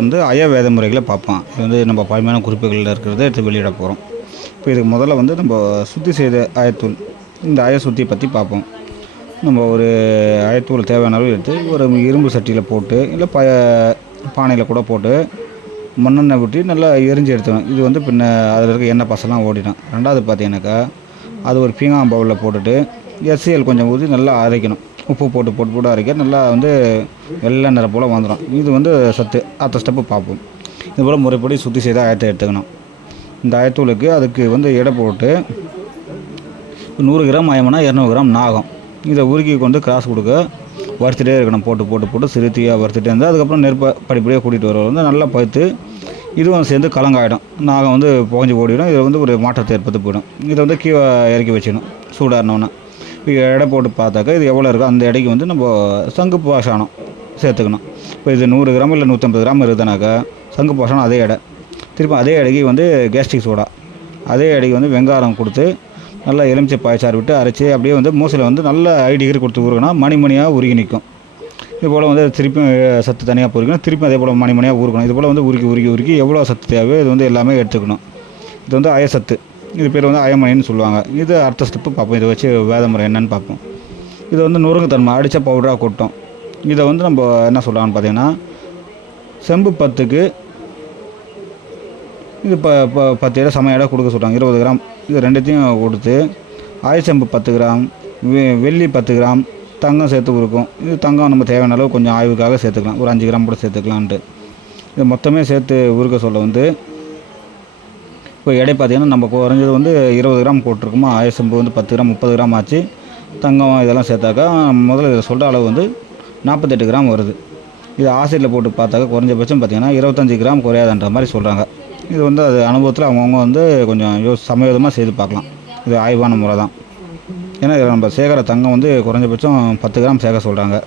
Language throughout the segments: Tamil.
வந்து அய வேத முறைகளை பார்ப்போம். இது வந்து நம்ம பழமையான குறிப்புகளில் இருக்கிறத எடுத்து வெளியிட போகிறோம் இப்போ இதுக்கு முதல்ல வந்து நம்ம சுத்தி செய்த ஆயத்தூள் இந்த அய சுத்தியை பற்றி பார்ப்போம். நம்ம ஒரு அயத்தூள் தேவையான அளவு எடுத்து ஒரு இரும்பு சட்டியில் போட்டு இல்லை ப பானையில் கூட போட்டு மண்ணெண்ணெய் விட்டு நல்லா எரிஞ்சு எடுத்துக்கணும். இது வந்து பின்ன அதில் இருக்க எண்ணெய் பசலாம் ஓடிடும். ரெண்டாவது பார்த்தீங்கன்னாக்கா அது ஒரு பீங்கான் பவுலில் போட்டுட்டு எஸ்சிஎல் கொஞ்சம் ஊற்றி நல்லா அரைக்கணும். உப்பு போட்டு போட்டு போட்டு அரைக்க நல்லா வந்து வெள்ளை நிற போல் வந்துடும். இது வந்து சத்து. அடுத்த ஸ்டெப்பு பார்ப்போம். இது போல் முறைப்படி சுற்றி செய்து ஆயத்தை எடுத்துக்கணும். இந்த ஆயத்தூளுக்கு அதுக்கு வந்து எடை போட்டு நூறு கிராம் ஆயம்னா இரநூறு கிராம் நாகம். இதை உருக்கி கொண்டு கிராஸ் கொடுக்க வறுத்துட்டே இருக்கணும். போட்டு போட்டு போட்டு சிறுத்தியாக வறுத்துட்டே இருந்தால் அதுக்கப்புறம் நெருப்பை படிப்படியாக கூட்டிகிட்டு வர வந்து நல்லா பழுத்து இதுவும் சேர்ந்து கலங்காயிடும். நாகம் வந்து புகஞ்சு ஓடிடும். இதில் வந்து ஒரு மாற்றத்தை ஏற்படுத்தி போயிடும். இதை வந்து கீழே இறக்கி வச்சிடணும். சூடாறினோன்னே இப்போ எடை போட்டு பார்த்தாக்கா இது எவ்வளோ இருக்கோ அந்த எடைக்கு வந்து நம்ம சங்கு பாஷானம் சேர்த்துக்கணும். இப்போ இது நூறு கிராம் இல்லை நூற்றம்பது கிராம் இருக்குதுனாக்கா சங்கு பாஷானம் அதே எடை. திருப்பி அதே எடைக்கு வந்து கேஸ்ட்ரிக் சோடா அதே எடைக்கு வந்து வெங்காரம் கொடுத்து நல்லா எலுமிச்சை பாய்ச்சாறு விட்டு அரைச்சி அப்படியே வந்து மூசில் வந்து நல்ல ஐ டிகிரி கொடுத்து ஊறுக்கணும் மணி மணியாக உருகி நிற்கும் இது போல் வந்து திருப்பியும் சத்து தனியாக பொறுக்கணும். திருப்பி அதே போல் மணி மணியாக ஊறுக்கணும் இது போல் வந்து உருக்கி உருக்கி உருக்கி எவ்வளோ சத்து தேவையோ இது வந்து எல்லாமே எடுத்துக்கணும். இது வந்து அயசத்து இது பேர் வந்து அயமனைன்னு சொல்லுவாங்க. இது அடுத்த ஸ்டெப்பு பார்ப்போம். இதை வச்சு வேத முறை என்னன்னு பார்ப்போம். இது வந்து நுறுங்குத்தன்மை அடித்த பவுடராக கொட்டும். இதை வந்து நம்ம என்ன சொல்கிறாங்கன்னு பார்த்தீங்கன்னா செம்பு பத்துக்கு இது ப ப பத்து இடம் சம இடம் கொடுக்க சொல்கிறாங்க இருபது கிராம். இது ரெண்டுத்தையும் கொடுத்து ஆயச்சம்பு பத்து கிராம் வெ வெள்ளி பத்து கிராம் தங்கம் சேர்த்து கொடுக்கும். இது தங்கம் நம்ம தேவையான அளவு கொஞ்சம் ஆய்வுக்காக சேர்த்துக்கலாம். ஒரு அஞ்சு கிராம் கூட சேர்த்துக்கலான்ட்டு இது மொத்தமே சேர்த்து உருக்க சொல்ல வந்து இப்போ எடை பார்த்தீங்கன்னா நம்ம குறைஞ்சது வந்து இருபது கிராம் போட்டிருக்கோமா. ஆயசம்பு வந்து பத்து கிராம் முப்பது கிராம் ஆச்சு. தங்கம் இதெல்லாம் சேர்த்தாக்கா முதல்ல இதை சொல்கிற அளவு வந்து நாற்பத்தெட்டு கிராம் வருது. இது ஆசிட்டில் போட்டு பார்த்தாக்கா குறைஞ்சபட்சம் பார்த்தீங்கன்னா இருபத்தஞ்சி கிராம் குறையாதுன்ற மாதிரி சொல்கிறாங்க இது வந்து அது அனுபவத்தில் அவங்கவுங்க வந்து கொஞ்சம் யோ சமயோதமாக செய்து பார்க்கலாம். இது ஆய்வான முறை தான். ஏன்னா இதில் நம்ம சேகர தங்கம் வந்து குறைஞ்சபட்சம் பத்து கிராம் சேர்க்க சொல்கிறாங்க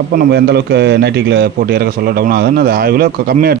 அப்போ நம்ம எந்த அளவுக்கு நைட்டிக்கில் போட்டு இறக்க சொல்ல டவுன் ஆகுதுன்னு அது ஆய்வில் கம்மியாக